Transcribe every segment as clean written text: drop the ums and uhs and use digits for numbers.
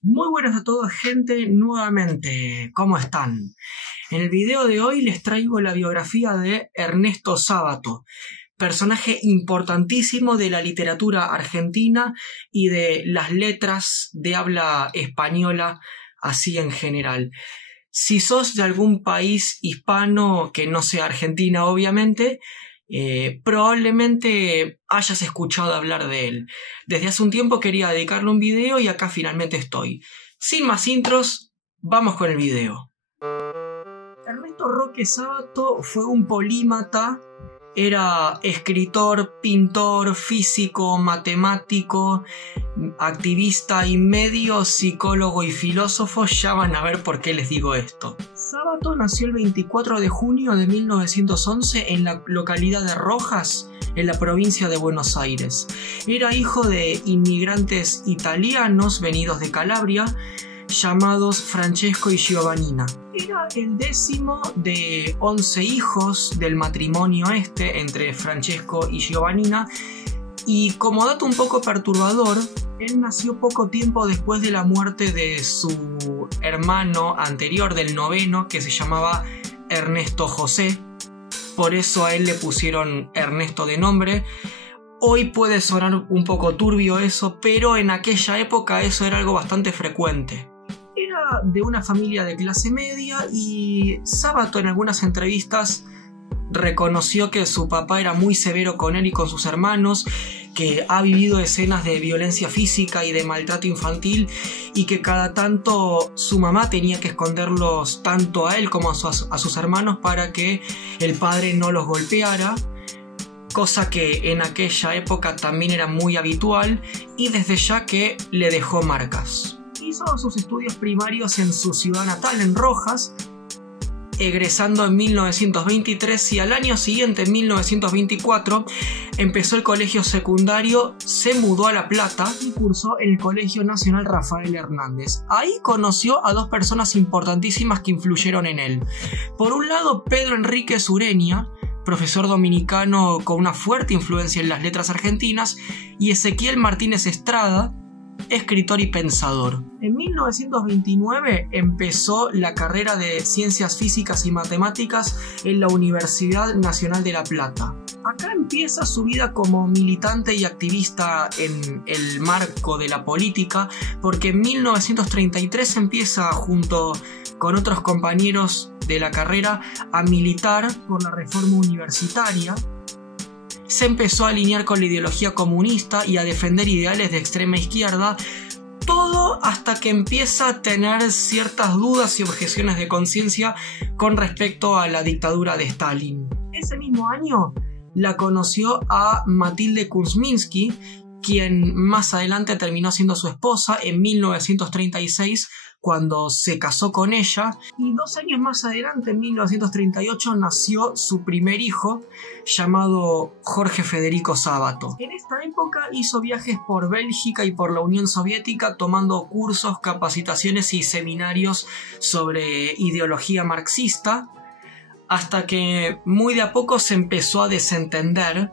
Muy buenas a todos, gente, nuevamente, ¿cómo están? En el video de hoy les traigo la biografía de Ernesto Sábato, personaje importantísimo de la literatura argentina y de las letras de habla española, así en general. Si sos de algún país hispano que no sea Argentina, obviamente, probablemente hayas escuchado hablar de él. Desde hace un tiempo quería dedicarle un video y acá finalmente estoy. Sin más intros, vamos con el video. Ernesto Roque Sábato fue un polímata. Era escritor, pintor, físico, matemático, activista y medio psicólogo y filósofo. Ya van a ver por qué les digo esto. Sábato nació el 24 de junio de 1911 en la localidad de Rojas, en la provincia de Buenos Aires. Era hijo de inmigrantes italianos venidos de Calabria, llamados Francesco y Giovannina. Era el 10º de 11 hijos del matrimonio entre Francesco y Giovannina, y como dato un poco perturbador, él nació poco tiempo después de la muerte de su hermano anterior, del noveno, que se llamaba Ernesto José. Por eso a él le pusieron Ernesto de nombre. Hoy puede sonar un poco turbio eso, pero en aquella época eso era algo bastante frecuente. Era de una familia de clase media y Sábato en algunas entrevistas reconoció que su papá era muy severo con él y con sus hermanos, que ha vivido escenas de violencia física y de maltrato infantil y que cada tanto su mamá tenía que esconderlos tanto a él como a sus hermanos para que el padre no los golpeara, cosa que en aquella época también era muy habitual y desde ya que le dejó marcas. Hizo sus estudios primarios en su ciudad natal, en Rojas, egresando en 1923 y al año siguiente, en 1924, empezó el colegio secundario, se mudó a La Plata y cursó en el Colegio Nacional Rafael Hernández. Ahí conoció a dos personas importantísimas que influyeron en él. Por un lado, Pedro Enríquez Ureña, profesor dominicano con una fuerte influencia en las letras argentinas, y Ezequiel Martínez Estrada, escritor y pensador. En 1929 empezó la carrera de Ciencias Físicas y Matemáticas en la Universidad Nacional de La Plata. Acá empieza su vida como militante y activista en el marco de la política, porque en 1933 empieza junto con otros compañeros de la carrera a militar por la reforma universitaria. Se empezó a alinear con la ideología comunista y a defender ideales de extrema izquierda, todo hasta que empieza a tener ciertas dudas y objeciones de conciencia con respecto a la dictadura de Stalin. Ese mismo año la conoció a Matilde Kuzminski, quien más adelante terminó siendo su esposa en 1936, cuando se casó con ella, y 2 años más adelante, en 1938, nació su primer hijo, llamado Jorge Federico Sábato. En esta época hizo viajes por Bélgica y por la Unión Soviética, tomando cursos, capacitaciones y seminarios sobre ideología marxista, hasta que muy de a poco se empezó a desentender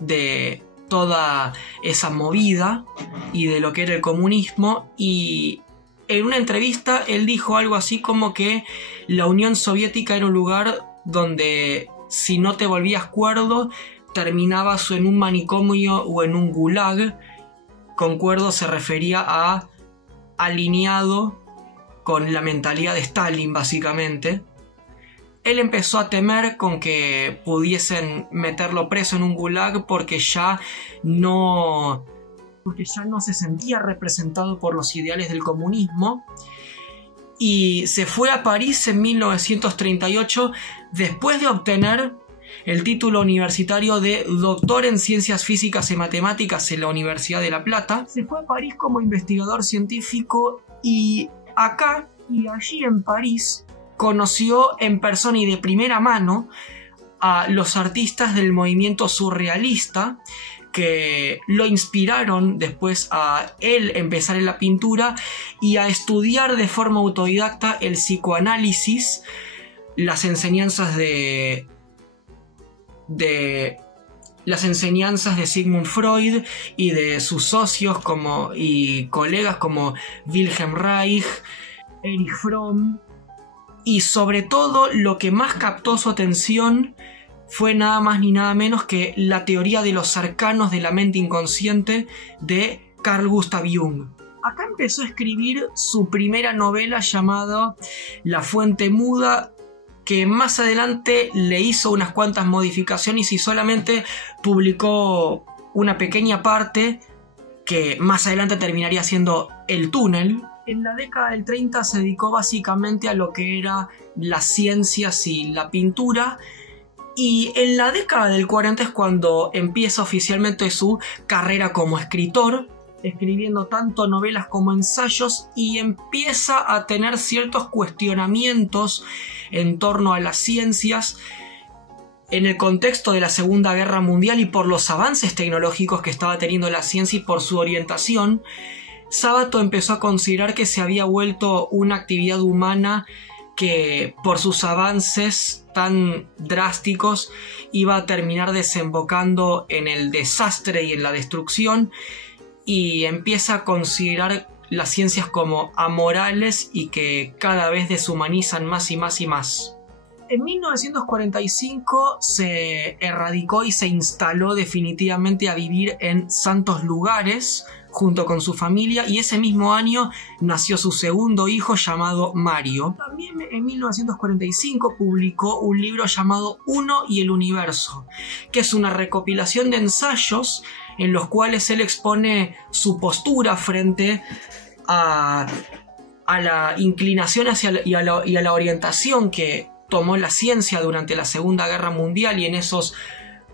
de toda esa movida y de lo que era el comunismo, y en una entrevista él dijo algo así como que la Unión Soviética era un lugar donde si no te volvías cuerdo terminabas en un manicomio o en un gulag. Con cuerdo se refería a alineado con la mentalidad de Stalin, básicamente. Él empezó a temer con que pudiesen meterlo preso en un gulag porque ya no se sentía representado por los ideales del comunismo, y se fue a París en 1938 después de obtener el título universitario de doctor en Ciencias Físicas y Matemáticas en la Universidad de La Plata. Se fue a París como investigador científico y acá y allí en París conoció en persona y de primera mano a los artistas del movimiento surrealista, que lo inspiraron después a él empezar en la pintura y a estudiar de forma autodidacta el psicoanálisis, las enseñanzas de las enseñanzas de Sigmund Freud y de sus socios y colegas como Wilhelm Reich, Erich Fromm, y sobre todo lo que más captó su atención fue nada más ni nada menos que la teoría de los arcanos de la mente inconsciente de Carl Gustav Jung. Acá empezó a escribir su primera novela llamada La Fuente Muda, que más adelante le hizo unas cuantas modificaciones y solamente publicó una pequeña parte que más adelante terminaría siendo El Túnel. En la década del 30 se dedicó básicamente a lo que era las ciencias y la pintura, y en la década del 40 es cuando empieza oficialmente su carrera como escritor, escribiendo tanto novelas como ensayos, y empieza a tener ciertos cuestionamientos en torno a las ciencias en el contexto de la Segunda Guerra Mundial y por los avances tecnológicos que estaba teniendo la ciencia y por su orientación. Sábato empezó a considerar que se había vuelto una actividad humana que por sus avances tan drásticos iba a terminar desembocando en el desastre y en la destrucción, y empieza a considerar las ciencias como amorales y que cada vez deshumanizan más y más y más. En 1945 se erradicó y se instaló definitivamente a vivir en Santos Lugares junto con su familia, y ese mismo año nació su segundo hijo llamado Mario. También en 1945 publicó un libro llamado Uno y el Universo, que es una recopilación de ensayos en los cuales él expone su postura frente a la inclinación y a la orientación que tomó la ciencia durante la Segunda Guerra Mundial y en esos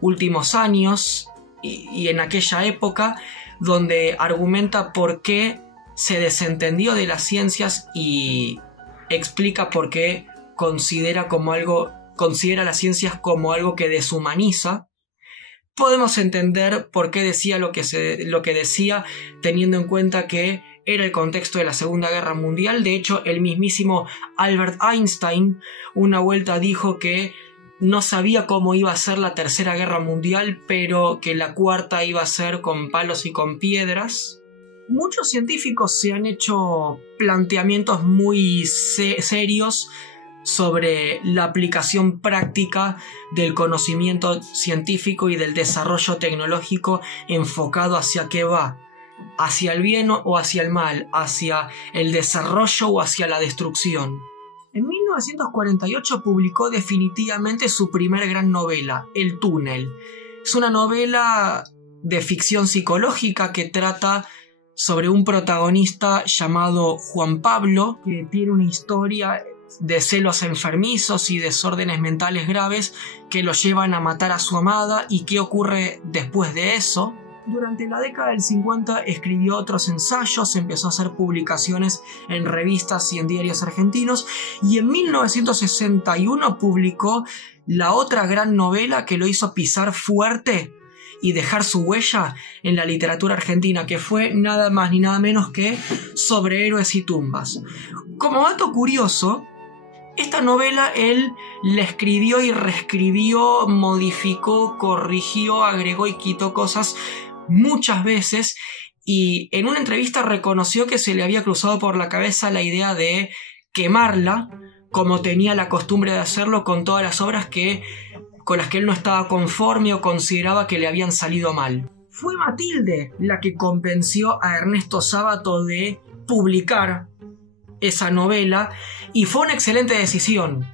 últimos años y en aquella época, donde argumenta por qué se desentendió de las ciencias y explica por qué considera las ciencias como algo que deshumaniza. Podemos entender por qué decía lo que decía, teniendo en cuenta que era el contexto de la Segunda Guerra Mundial. De hecho, el mismísimo Albert Einstein una vuelta dijo que no sabía cómo iba a ser la Tercera Guerra Mundial, pero que la cuarta iba a ser con palos y con piedras. Muchos científicos se han hecho planteamientos muy serios sobre la aplicación práctica del conocimiento científico y del desarrollo tecnológico enfocado hacia qué va, hacia el bien o hacia el mal, hacia el desarrollo o hacia la destrucción. En 1948 publicó definitivamente su primer gran novela, El Túnel. Es una novela de ficción psicológica que trata sobre un protagonista llamado Juan Pablo, que tiene una historia de celos enfermizos y desórdenes mentales graves que lo llevan a matar a su amada. ¿Y qué ocurre después de eso? Durante la década del 50 escribió otros ensayos, empezó a hacer publicaciones en revistas y en diarios argentinos, y en 1961 publicó la otra gran novela que lo hizo pisar fuerte y dejar su huella en la literatura argentina, que fue nada más ni nada menos que Sobre héroes y tumbas. Como dato curioso, esta novela él la escribió y reescribió, modificó, corrigió, agregó y quitó cosas muchas veces, y en una entrevista reconoció que se le había cruzado por la cabeza la idea de quemarla, como tenía la costumbre de hacerlo con todas las obras con las que él no estaba conforme o consideraba que le habían salido mal. Fue Matilde la que convenció a Ernesto Sábato de publicar esa novela, y fue una excelente decisión.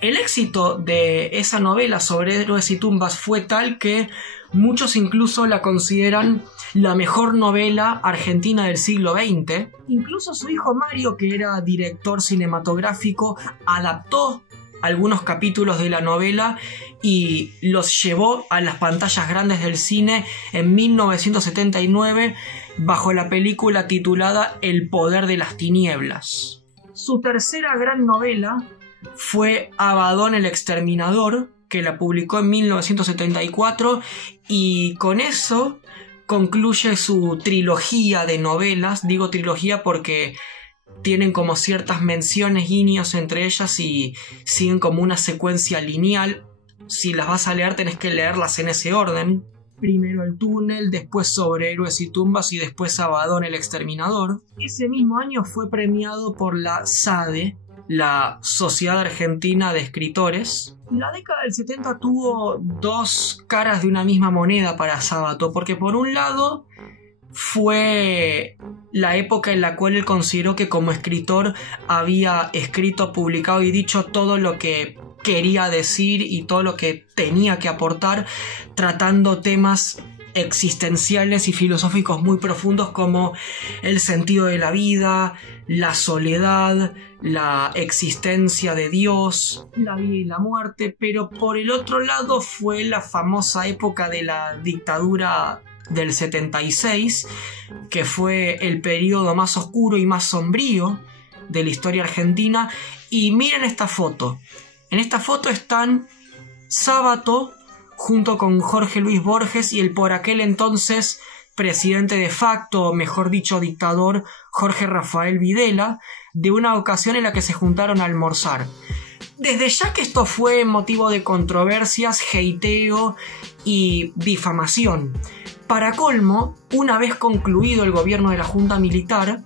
El éxito de esa novela Sobre héroes y tumbas fue tal que muchos incluso la consideran la mejor novela argentina del siglo XX. Incluso su hijo Mario, que era director cinematográfico, adaptó algunos capítulos de la novela y los llevó a las pantallas grandes del cine en 1979 bajo la película titulada El poder de las tinieblas. Su tercera gran novela fue Abaddon el exterminador, que la publicó en 1974, y con eso concluye su trilogía de novelas. Digo trilogía porque tienen como ciertas menciones, guiños entre ellas y siguen como una secuencia lineal. si las vas a leer tenés que leerlas en ese orden. Primero El túnel, después Sobre héroes y tumbas y después Abaddon el exterminador. Ese mismo año fue premiado por la SADE, la Sociedad Argentina de Escritores. La década del 70 tuvo dos caras de una misma moneda para Sábato, porque por un lado fue la época en la cual él consideró que como escritor había escrito, publicado y dicho todo lo que quería decir y todo lo que tenía que aportar, tratando temas existenciales y filosóficos muy profundos como el sentido de la vida, la soledad, la existencia de Dios, la vida y la muerte. Pero por el otro lado fue la famosa época de la dictadura del 76, que fue el periodo más oscuro y más sombrío de la historia argentina. Y miren esta foto. En esta foto están Sábato junto con Jorge Luis Borges y el por aquel entonces presidente de facto, o mejor dicho dictador, Jorge Rafael Videla, de una ocasión en la que se juntaron a almorzar. Desde ya que esto fue motivo de controversias, hateo y difamación. Para colmo, una vez concluido el gobierno de la Junta Militar,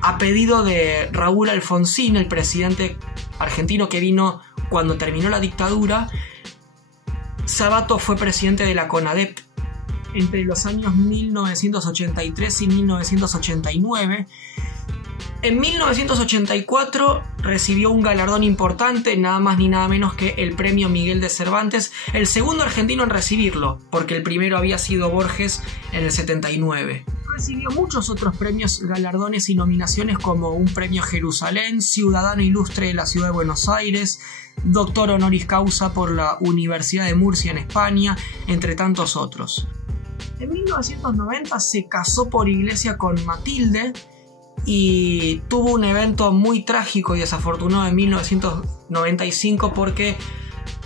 a pedido de Raúl Alfonsín, el presidente argentino que vino cuando terminó la dictadura, Sábato fue presidente de la CONADEP entre los años 1983 y 1989. En 1984 recibió un galardón importante, nada más ni nada menos que el Premio Miguel de Cervantes, el segundo argentino en recibirlo, porque el primero había sido Borges en el 79. Recibió muchos otros premios, galardones y nominaciones como un Premio Jerusalén, Ciudadano Ilustre de la Ciudad de Buenos Aires, Doctor Honoris Causa por la Universidad de Murcia en España, entre tantos otros. En 1990 se casó por iglesia con Matilde y tuvo un evento muy trágico y desafortunado en 1995 porque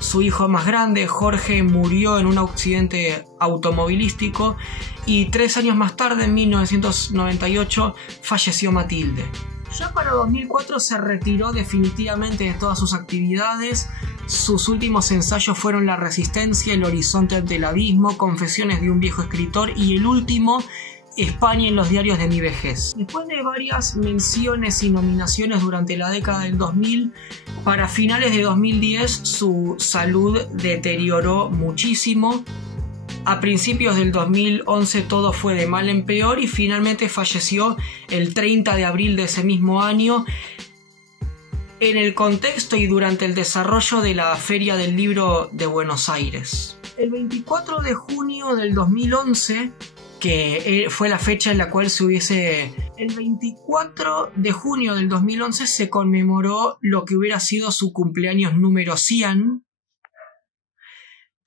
su hijo más grande, Jorge, murió en un accidente automovilístico y 3 años más tarde, en 1998, falleció Matilde. Ya para 2004 se retiró definitivamente de todas sus actividades. Sus últimos ensayos fueron La Resistencia, El Horizonte ante el Abismo, Confesiones de un viejo escritor y el último, España en los diarios de mi vejez. Después de varias menciones y nominaciones durante la década del 2000, para finales de 2010 su salud deterioró muchísimo. A principios del 2011 todo fue de mal en peor y finalmente falleció el 30 de abril de ese mismo año en el contexto y durante el desarrollo de la Feria del Libro de Buenos Aires. El 24 de junio del 2011, que fue la fecha en la cual el 24 de junio del 2011 se conmemoró lo que hubiera sido su cumpleaños número 100.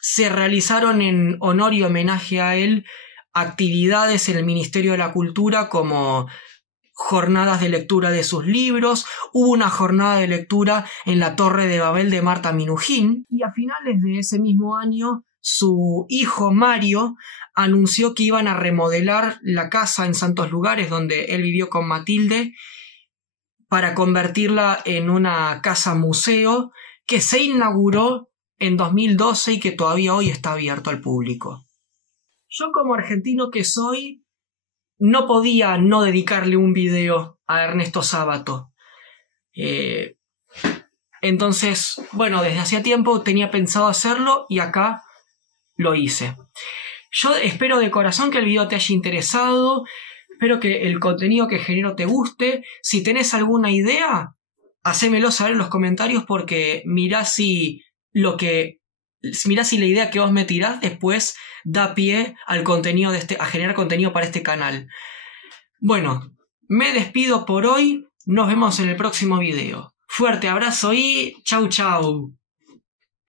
Se realizaron en honor y homenaje a él actividades en el Ministerio de la Cultura como jornadas de lectura de sus libros, hubo una jornada de lectura en la Torre de Babel de Marta Minujín y a finales de ese mismo año su hijo Mario anunció que iban a remodelar la casa en Santos Lugares donde él vivió con Matilde para convertirla en una casa museo que se inauguró en 2012 y que todavía hoy está abierto al público. Yo como argentino que soy, no podía no dedicarle un video a Ernesto Sábato. Entonces, bueno, desde hacía tiempo tenía pensado hacerlo y acá lo hice. Yo espero de corazón que el video te haya interesado, espero que el contenido que genero te guste. Si tenés alguna idea, hacémelo saber en los comentarios porque mirá si la idea que vos me tirás después da pie al contenido a generar contenido para este canal. Bueno, me despido por hoy, nos vemos en el próximo video. Fuerte abrazo y chau chau.